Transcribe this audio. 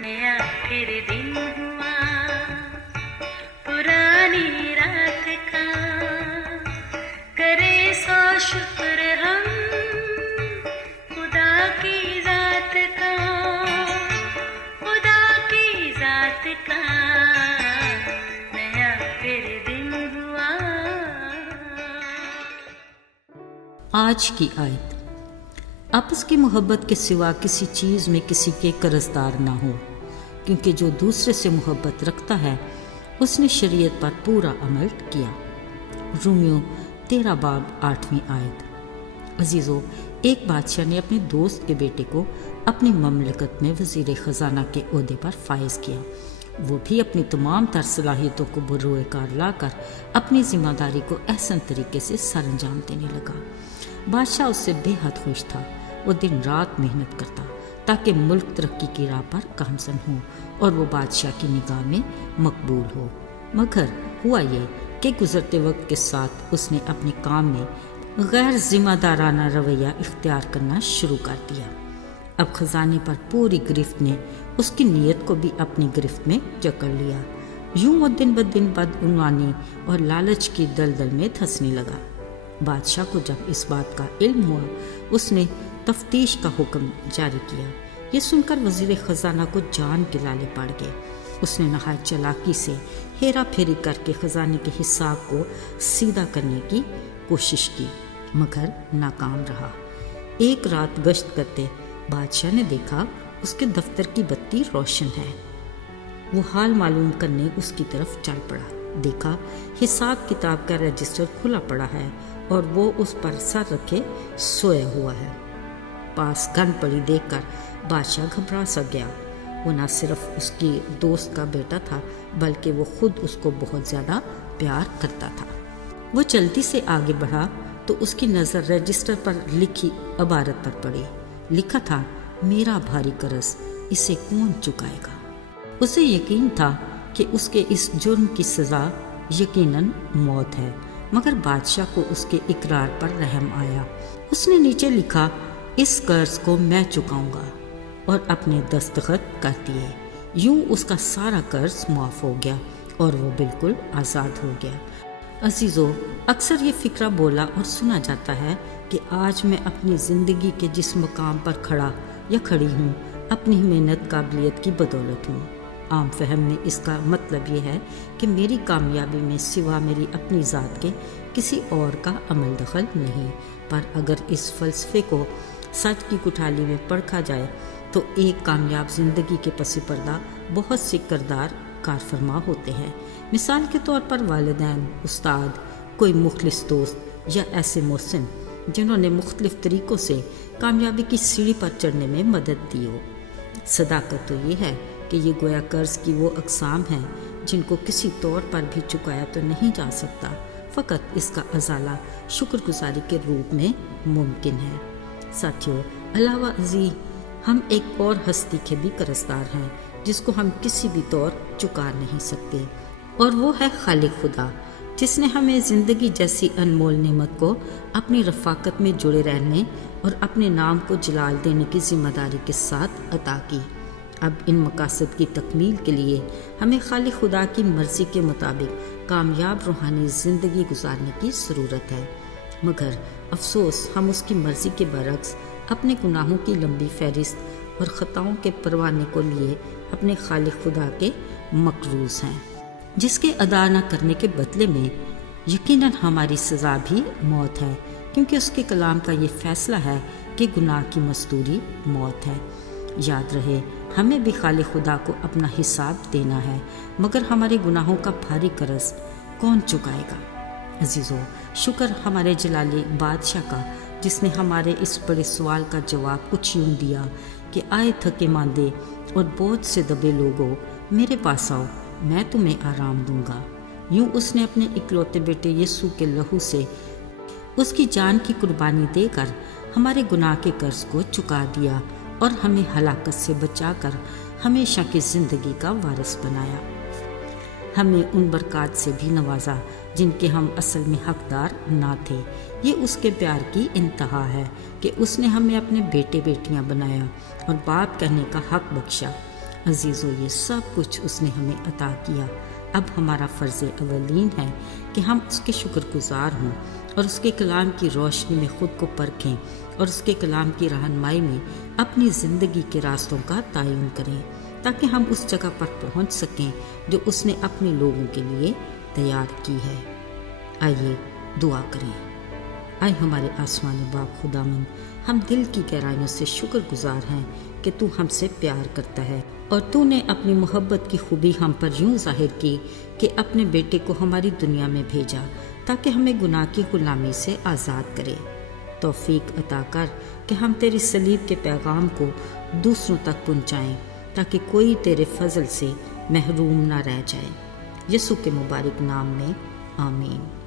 नया फिर दिन हुआ पुरानी रात का, करे सौ शुक्र हम खुदा की जात का, खुदा की जात का, नया फिर दिन हुआ। आज की आयत। आपस की मोहब्बत के सिवा किसी चीज़ में किसी के कर्जदार ना हो, क्योंकि जो दूसरे से मोहब्बत रखता है उसने शरीयत पर पूरा अमल किया। रोमियो 13 बाब 8वीं आयत। अजीज़ों, एक बादशाह ने अपने दोस्त के बेटे को अपनी ममलकत में वज़ीर ख़जाना के ओहदे पर फाइज किया। वो भी अपनी तमाम तर सलाहियतों को बरोएकार लाकर अपनी ज़िम्मेदारी को एहसन तरीके से सरअंजाम देने लगा। बादशाह उससे बेहद खुश था। वो दिन रात मेहनत करता ताकि मुल्क तरक्की की राह पर गामज़न हो और वो बादशाह की निगाह में मकबूल हो। मगर हुआ ये कि गुज़रते वक्त के साथ उसने अपने काम में गैर ज़िम्मेदाराना रवैया इख्तियार करना शुरू कर दिया। अब ख़जाने पर पूरी गिरफ्त ने उसकी नीयत को भी अपनी गिरफ्त में जकड़ लिया। यूं वो दिन ब दिन बदउनवानी और लालच की दलदल में धंसने लगा। बादशाह को जब इस बात का इल्म हुआ, उसने तफ्तीश का हुक्म जारी किया। ये सुनकर वज़ीर ख़जाना को जान के लाले पड़ गए। उसने नहायत चालाकी से हेरा फेरी करके ख़जाने के हिसाब को सीधा करने की कोशिश की, मगर नाकाम रहा। एक रात गश्त करते बादशाह ने देखा उसके दफ्तर की बत्ती रोशन है। वो हाल मालूम करने उसकी तरफ चल पड़ा। देखा हिसाब किताब का रजिस्टर खुला पड़ा है और वो उस पर सर रखे सोया हुआ है। पास गन पड़ी देखकर बादशाह घबरा सा गया। वो न सिर्फ उसकी दोस्त का बेटा था, बल्कि वो खुद उसको बहुत ज़्यादा प्यार करता था। वो जल्दी से आगे बढ़ा तो उसकी नज़र रजिस्टर पर लिखी इबारत पर पड़ी। लिखा था, मेरा भारी कर्ज इसे कौन चुकाएगा। उसे यकीन था कि उसके इस जुर्म की सज़ा यकीनन मौत है, मगर बादशाह को उसके इकरार पर रहम आया। उसने नीचे लिखा, इस कर्ज को मैं चुकाऊंगा, और अपने दस्तखत कर दिए। यूं उसका सारा कर्ज माफ़ हो गया और वो बिल्कुल आज़ाद हो गया। अजीज़ों, अक्सर ये फ़िक्रा बोला और सुना जाता है कि आज मैं अपनी ज़िंदगी के जिस मकाम पर खड़ा या खड़ी हूँ, अपनी मेहनत काबिलियत की बदौलत हूँ। आम फहम में इसका मतलब ये है कि मेरी कामयाबी में सिवा मेरी अपनी ज़ात के किसी और का अमल दखल नहीं। पर अगर इस फ़लसफ़े को सच की कुठाली में परखा जाए तो एक कामयाब ज़िंदगी के पसी पर्दा बहुत से किरदार कारफरमा होते हैं। मिसाल के तौर पर वालिदैन, उस्ताद, कोई मुखलिस दोस्त या ऐसे मोहसिन जिन्होंने मुख्तलिफ़ तरीक़ों से कामयाबी की सीढ़ी पर चढ़ने में मदद दी हो। सदाकत तो ये है कि ये गोया कर्ज़ की वो अक़साम हैं जिनको किसी तौर पर भी चुकाया तो नहीं जा सकता, फ़कत इसका अज़ाला शुक्रगुज़ारी के रूप में मुमकिन है। साथियों, अलावा अज़ी हम एक और हस्ती के भी कर्जदार हैं जिसको हम किसी भी तौर चुका नहीं सकते, और वो है खालिक खुदा, जिसने हमें ज़िंदगी जैसी अनमोल नेमत को अपनी रफ़ाकत में जुड़े रहने और अपने नाम को जलाल देने की ज़िम्मेदारी के साथ अता की। अब इन मकासद की तकमील के लिए हमें खालिक खुदा की मर्ज़ी के मुताबिक कामयाब रूहानी ज़िंदगी गुजारने की ज़रूरत है। मगर अफसोस, हम उसकी मर्ज़ी के बरक्स अपने गुनाहों की लंबी फहरिस्त और ख़ताओं के परवाने को लिए अपने खालिक खुदा के मकरूज़ हैं, जिसके अदा न करने के बदले में यकीनन हमारी सज़ा भी मौत है, क्योंकि उसके कलाम का ये फ़ैसला है कि गुनाह की मज़दूरी मौत है। याद रहे, हमें भी खालिक खुदा को अपना हिसाब देना है, मगर हमारे गुनाहों का भारी कर्ज कौन चुकाएगा। अजीज़ों, शुक्र हमारे जलाली बादशाह का, जिसने हमारे इस बड़े सवाल का जवाब कुछ यूँ दिया कि आए थके मांदे और बोझ से दबे लोगों, मेरे पास आओ, मैं तुम्हें आराम दूंगा। यूँ उसने अपने इकलौते बेटे यीशु के लहू से उसकी जान की कुर्बानी देकर हमारे गुनाह के कर्ज को चुका दिया और हमें हलाकत से बचाकर हमेशा की ज़िंदगी का वारिस बनाया। हमें उन बरक़ात से भी नवाजा जिनके हम असल में हकदार ना थे। ये उसके प्यार की इंतहा है कि उसने हमें अपने बेटे बेटियां बनाया और बाप कहने का हक बख्शा। عزیزو یہ سب کچھ اس نے ہمیں عطا کیا، اب ہمارا فرض اولین ہے کہ ہم اس کے شکر گزار ہوں اور اس کے کلام کی روشنی میں خود کو پرکھیں اور اس کے کلام کی رہنمائی میں اپنی زندگی کے راستوں کا تعین کریں تاکہ ہم اس جگہ پر پہنچ سکیں جو اس نے اپنے لوگوں کے لیے تیار کی ہے۔ آئیے دعا کریں۔ آئے ہمارے آسمانی باپ خداوند، ہم دل کی گہرائیوں سے شکر گزار ہیں کہ تو ہم سے پیار کرتا ہے اور تو نے اپنی محبت کی خوبی ہم پر یوں ظاہر کی کہ اپنے بیٹے کو ہماری دنیا میں بھیجا تاکہ ہمیں گناہ کی غلامی سے آزاد کرے۔ توفیق عطا کر کہ ہم تیری صلیب کے پیغام کو دوسروں تک پہنچائیں تاکہ کوئی تیرے فضل سے محروم نہ رہ جائے۔ یسوع کے مبارک نام میں آمین۔